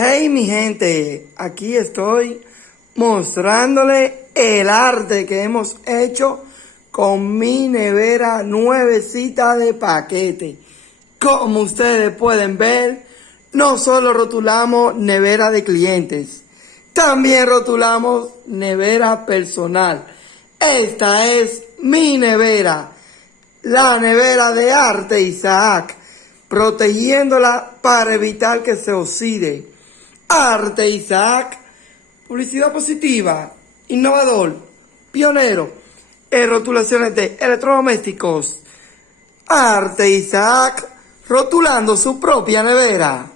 Hey mi gente, aquí estoy mostrándole el arte que hemos hecho con mi nevera nuevecita de paquete. Como ustedes pueden ver, no solo rotulamos nevera de clientes, también rotulamos nevera personal. Esta es mi nevera, la nevera de Arte Isaac, protegiéndola para evitar que se oxide. Arte Isaac, publicidad positiva, innovador, pionero en rotulaciones de electrodomésticos. Arte Isaac, rotulando su propia nevera.